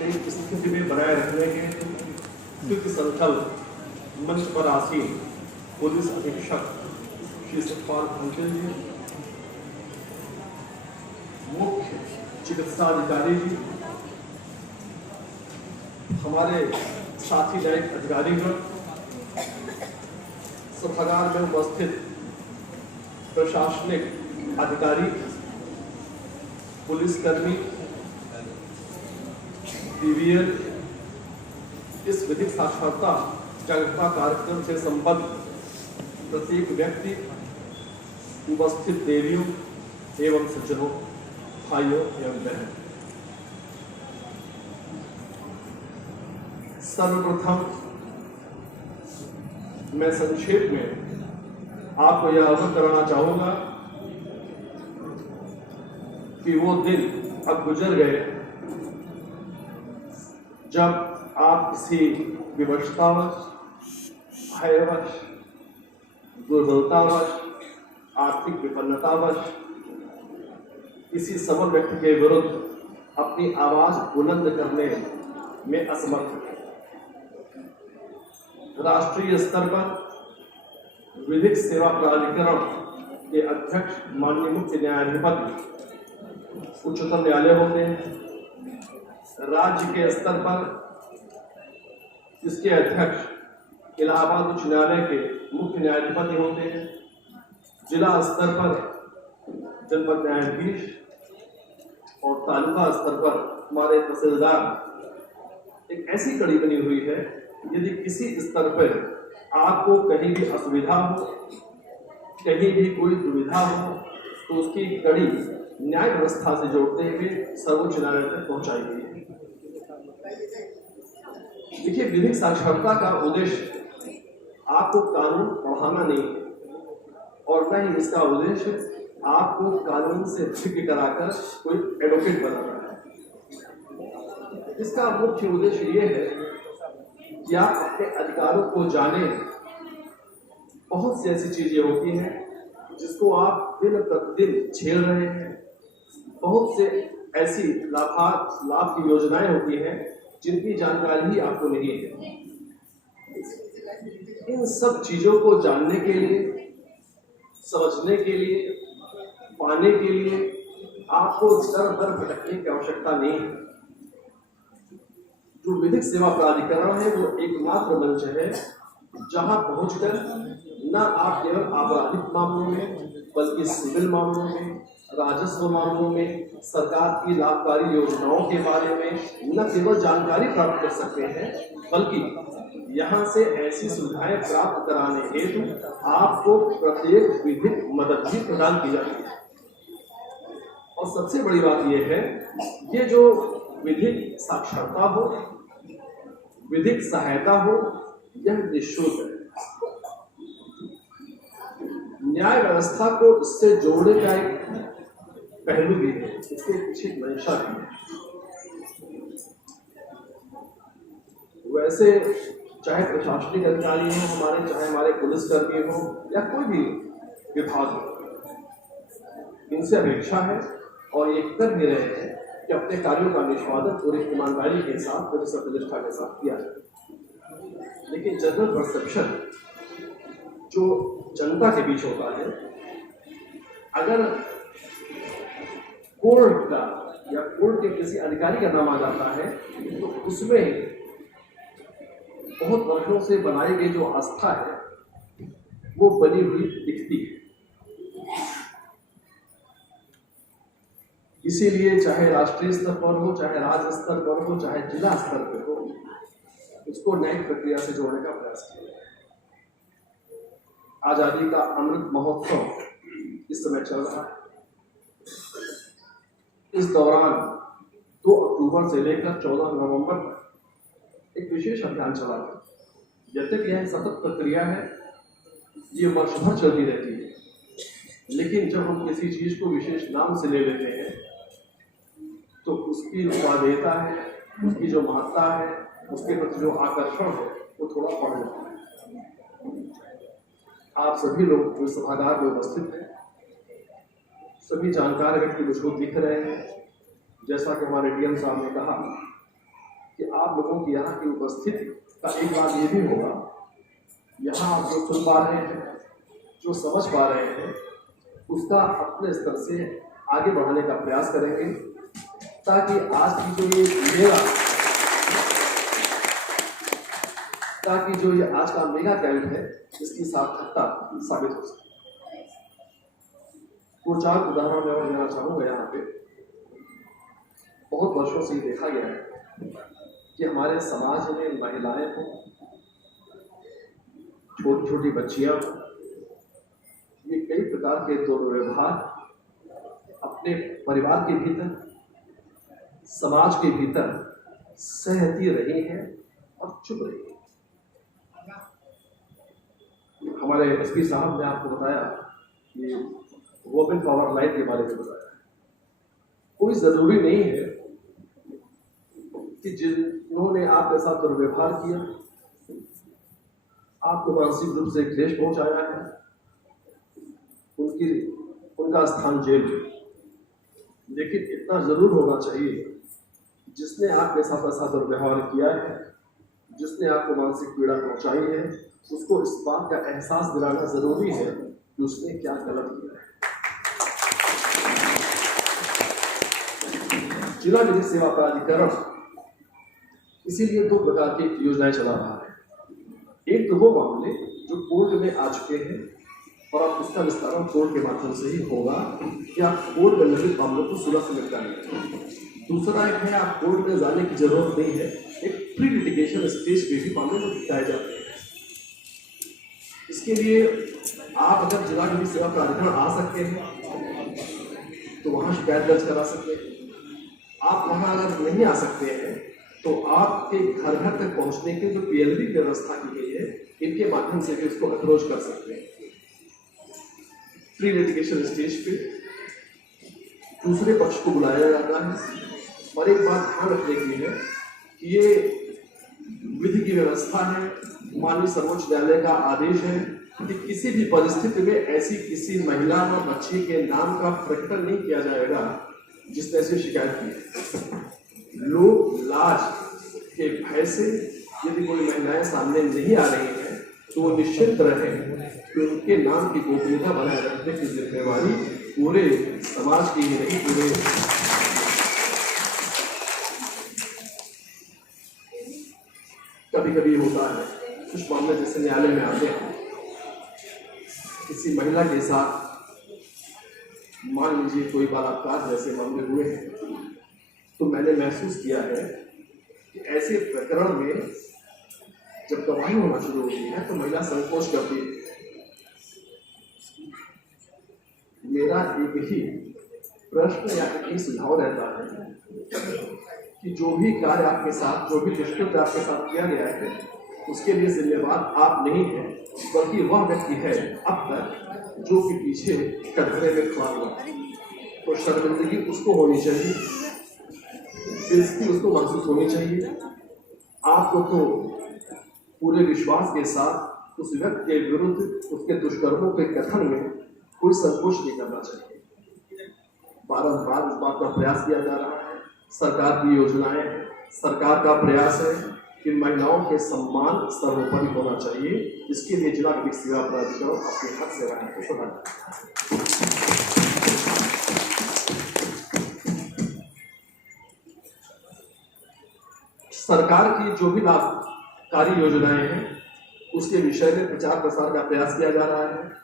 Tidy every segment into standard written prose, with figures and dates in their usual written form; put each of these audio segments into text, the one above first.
एक स्थिति में बनाए रखने के कृत्य संकल्प मंच पर आसीन पुलिस अधीक्षक श्री सतपाल अंचल जी, मुख्य चिकित्सा अधिकारी जी, हमारे साथी न्यायिक अधिकारीगण, सभागार में उपस्थित प्रशासनिक अधिकारी, पुलिसकर्मी, DVL, इस विधिक साक्षरता जागरूकता कार्यक्रम से संबद्ध प्रत्येक व्यक्ति, उपस्थित देवियों एवं सज्जनों, भाइयों एवं बहनों, सर्वप्रथम मैं संक्षेप में आपको यह अवगत कराना चाहूंगा कि वो दिन अब गुजर गए जब आप किसी विवशतावश, भयवश, दुर्बलतावश, आर्थिक विपन्नतावश किसी सबल व्यक्ति के विरुद्ध अपनी आवाज बुलंद करने में असमर्थ थे। राष्ट्रीय स्तर पर विधिक सेवा प्राधिकरण के अध्यक्ष माननीय मुख्य न्यायाधिपति उच्चतम न्यायालय होते हैं, राज्य के स्तर पर इसके अध्यक्ष इलाहाबाद उच्च न्यायालय के मुख्य न्यायाधिपति होते हैं, जिला स्तर पर जनपद न्यायाधीश और तालुका स्तर पर हमारे तहसीलदार। एक ऐसी कड़ी बनी हुई है, यदि किसी स्तर पर आपको कहीं भी असुविधा हो, कहीं भी कोई दुविधा हो, तो उसकी कड़ी न्याय व्यवस्था से जोड़ते हुए सर्वोच्च न्यायालय तक पहुंचाई गई है। देखिए, विधिक साक्षरता का उद्देश्य आपको कानून पढ़ाना नहीं है और न ही इसका उद्देश्य आपको कानून से फिक्र कराकर कोई एडवोकेट बनाना है। इसका मुख्य उद्देश्य ये है कि आप अपने अधिकारों को जाने। बहुत सी ऐसी चीजें होती हैं जिसको आप दिन प्रतिदिन झेल रहे हैं, बहुत से ऐसी लाभ की योजनाएं होती हैं जिनकी जानकारी ही आपको नहीं है। इन सब चीजों को जानने के लिए, समझने के लिए, पाने के लिए आपको दर दर भटकने की आवश्यकता नहीं है। जो विधिक सेवा प्राधिकरण है वो एकमात्र मंच है जहां पहुंचकर न आप केवल आपराधिक मामलों में बल्कि सिविल मामलों में, राजस्व मामलों में, सरकार की लाभकारी योजनाओं के बारे में न केवल जानकारी प्राप्त कर सकते हैं, बल्कि यहाँ से ऐसी सुविधाएं प्राप्त कराने हेतु आपको प्रत्येक विधिक मदद भी प्रदान की जाती है। और सबसे बड़ी बात यह है, ये जो विधिक साक्षरता हो, विधिक सहायता हो, यह निःशुल्क है। न्याय व्यवस्था को इससे जोड़ने का एक पहलू भी है, इसके पीछे मंशा भी है। वैसे चाहे प्रशासनिक अधिकारी हो हमारे, चाहे हमारे पुलिसकर्मी हो या कोई भी विभाग हो, इनसे अपेक्षा है और ये कर भी रहे हैं कि अपने कार्यों का निष्पादन पूरी ईमानदारी के साथ, पूरी सत्यनिष्ठा के साथ किया जाए। लेकिन जनरल परसेप्शन जो जनता के बीच होता है, अगर कोर्ट का या कोर्ट के किसी अधिकारी का नाम आ जाता है तो उसमें बहुत वर्षों से बनाई गई जो आस्था है वो बनी हुई दिखती है। इसीलिए चाहे राष्ट्रीय स्तर पर हो, चाहे राज्य स्तर पर हो, चाहे जिला स्तर पर हो, उसको न्यायिक प्रक्रिया से जोड़ने का प्रयास किया। आजादी का अमृत महोत्सव इस समय चल रहा है। इस दौरान 2 अक्टूबर से लेकर 14 नवंबर तक एक विशेष अभियान चला है। यद्यपि यह सतत प्रक्रिया है, ये वर्ष भर चलती रहती है, लेकिन जब हम किसी चीज को विशेष नाम से ले लेते हैं तो उसकी उपादेयता है, उसकी जो महत्ता है, उसके प्रति जो आकर्षण है वो थोड़ा बढ़ जाता है। आप सभी लोग जो सभागार में उपस्थित हैं, सभी जानकार व्यक्ति मुझको दिख रहे हैं। जैसा कि हमारे DM साहब ने कहा आप लोगों की यहाँ की उपस्थिति का एक बात ये भी होगा, यहाँ आप जो सुन पा रहे हैं, जो समझ पा रहे हैं, उसका अपने स्तर से आगे बढ़ाने का प्रयास करेंगे, ताकि आज की जो ये आज का मेगा कैंप है, इसकी सार्थकता साबित हो सके। दो चार उदाहरण मैं और देना चाहूँगा। यहाँ पे बहुत वर्षों से देखा गया है कि हमारे समाज में महिलाएं हो, छोटी छोटी बच्चियां, ये कई प्रकार के दुर्व्यवहार अपने परिवार के भीतर, समाज के भीतर सहती रही हैं और चुप रही हैं। हमारे एसपी साहब ने आपको बताया कि वुमेन पावर लाइन के बारे में बताया। कोई जरूरी नहीं है कि जिन्होंने आपके साथ दुर्व्यवहार किया, आपको मानसिक रूप से क्लेश पहुंचाया है, उनका स्थान जेल है। लेकिन इतना जरूर होना चाहिए, जिसने आपके साथ ऐसा दुर्व्यवहार किया है, जिसने आपको मानसिक पीड़ा पहुंचाई है, उसको इस बात का एहसास दिलाना जरूरी है कि उसने क्या गलत किया है। जिला विधिक सेवा प्राधिकरण इसीलिए दो प्रकार की योजनाएं चला रहा है। एक तो वो मामले जो कोर्ट में आ चुके हैं और अब उसका विस्तारण कोर्ट के माध्यम से ही होगा कि आप कोर्ट में लंबित मामलों को सुलह से निपटाएंगे। दूसरा एक है, आप कोर्ट में जाने की जरूरत नहीं है, एक प्री लिटिगेशन स्टेज पे भी मामले में निपटाए जाते हैं। इसके लिए आप अगर जिला विधिक सेवा प्राधिकरण आ सकते हैं तो वहां शिकायत दर्ज करा सकते हैं। आप वहां अगर नहीं आ सकते हैं तो आपके घर घर तक पहुंचने की जो पीएलबी की व्यवस्था की गई है, इनके माध्यम से भी उसको अप्रोच कर सकते हैं। प्री लिटिगेशन स्टेज पे दूसरे पक्ष को बुलाया जाता है। और एक बात ध्यान रखने की है कि ये विधि की व्यवस्था है, माननीय सर्वोच्च न्यायालय का आदेश है कि किसी भी परिस्थिति में ऐसी किसी महिला व बच्ची के नाम का प्रकटन नहीं किया जाएगा जिसने ऐसी शिकायत की। लोग लाज के भय से यदि कोई महिलाएं सामने नहीं आ रही हैं तो वो निश्चित रहे कि उनके नाम की गोपनीयता बनाए रखने की जिम्मेवारी पूरे समाज की ही नहीं, पूरे कभी कभी होता है कुछ मामले जैसे न्यायालय में आते हैं, किसी महिला के साथ मान लीजिए कोई बलात्कार जैसे मामले हुए हैं, तो मैंने महसूस किया है कि ऐसे प्रकरण में जब गवाही होना शुरू होती है तो महिला संकोच करती है। मेरा एक ही प्रश्न या एक ही सुझाव रहता है कि जो भी कार्य आपके साथ, जो भी दुष्कृत्य आपके साथ किया गया है, उसके लिए जिम्मेवार आप नहीं हैं, बल्कि वह व्यक्ति है अब तक जो कि पीछे कटघरे में खड़ा हुआ। तो शर्मिंदगी उसको होनी चाहिए, बेइज्जती उसको महसूस होनी चाहिए। आपको तो पूरे विश्वास के साथ उस व्यक्ति के विरुद्ध उसके दुष्कर्मों के कथन में कोई संकोच नहीं करना चाहिए। बारंबार इस बात का प्रयास किया जा रहा है, सरकार की योजनाएं, सरकार का प्रयास है कि महिलाओं के सम्मान सर्वोपरि होना चाहिए। इसके लिए जिला विधिक सेवा प्राधिकरण अपने हक सेवाएं को प्रदान करता है। सरकार की जो भी लाभकारी योजनाएं हैं उसके विषय में प्रचार प्रसार का प्रयास किया जा रहा है।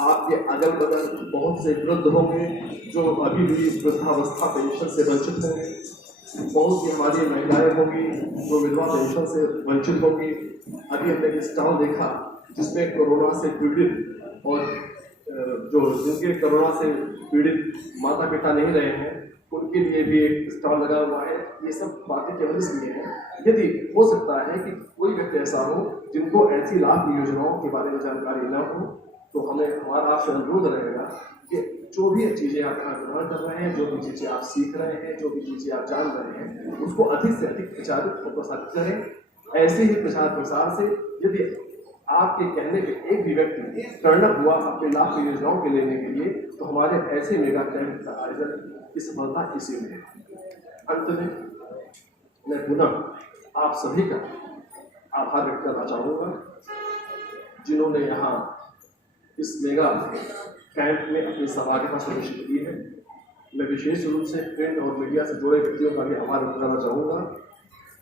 आपके अगल बगल बहुत से वृद्ध होंगे जो अभी भी वृद्धावस्था पेंशन से वंचित होंगे, बहुत सी हमारी महिलाएं होंगी जो विधवा पेंशन से वंचित होंगी। अभी हमने एक स्टॉल देखा जिसमें कोरोना से पीड़ित और जो जिनके कोरोना से पीड़ित माता पिता नहीं रहे हैं उनके लिए भी एक स्टॉल लगा हुआ है। ये सब बातें केवल इसलिए हैं यदि हो सकता है कि कोई व्यक्ति ऐसा हो जिनको ऐसी लाभ योजनाओं के बारे में जानकारी न हो, तो हमें हमारा आपसे अनुरोध रहेगा कि जो भी चीज़ें आप यहाँ ग्रहण कर रहे हैं, जो भी चीज़ें आप सीख रहे हैं, जो भी चीज़ें आप जान रहे हैं, उसको अधिक से अधिक प्रचारित और प्रसारित करें। ऐसे ही प्रचार प्रसार से यदि आपके कहने पे एक भी व्यक्ति टर्नअप हुआ अपने लाभ की योजनाओं के लेने के लिए, तो हमारे ऐसे मेगा कैंप का आयोजन की सफलता इसी में है। अंत में मैं पुनः आप सभी का आभार व्यक्त करना चाहूँगा जिन्होंने यहाँ इस मेगा कैंप में अपनी सहभागिता सुनिश्चित की है। मैं विशेष रूप से प्रिंट और मीडिया से जुड़े व्यक्तियों का भी आभार व्यक्त करना चाहूँगा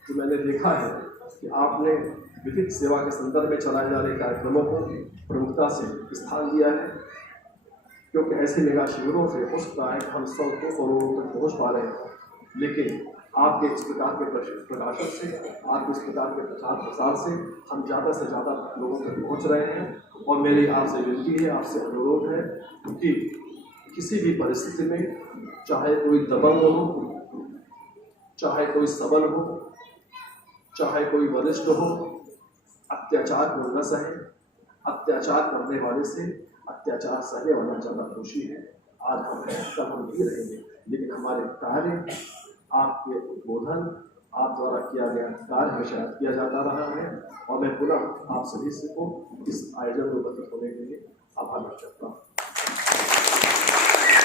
कि मैंने देखा है कि आपने विधिक सेवा के संदर्भ में चलाए जा रहे कार्यक्रमों को प्रमुखता से स्थान दिया है, क्योंकि ऐसे मेगा शिविरों से हो सकता है कि हम 100-200 लोगों तक पहुँच पा रहे हैं, लेकिन आपके इस प्रकार के प्रकाशन से, आपके इस प्रकार के प्रचार प्रसार से हम ज़्यादा से ज़्यादा लोगों तक पहुँच रहे हैं। और मेरी आपसे विनती है, आपसे अनुरोध है कि किसी भी परिस्थिति में, चाहे कोई दबंग हो, चाहे कोई सबल हो, चाहे कोई वरिष्ठ हो, अत्याचार को न सहे। अत्याचार करने वाले से अत्याचार सहने वाला ज़्यादा दोषी है। आज हम हैं, तब हम भी रहेंगे, लेकिन हमारे कार्य, आपके उद्बोधन, आप द्वारा किया गया कार्य हमेशा किया जाता रहा है। और मैं पुनः आप सभी से को इस आयोजन में उपस्थित होने के लिए आभार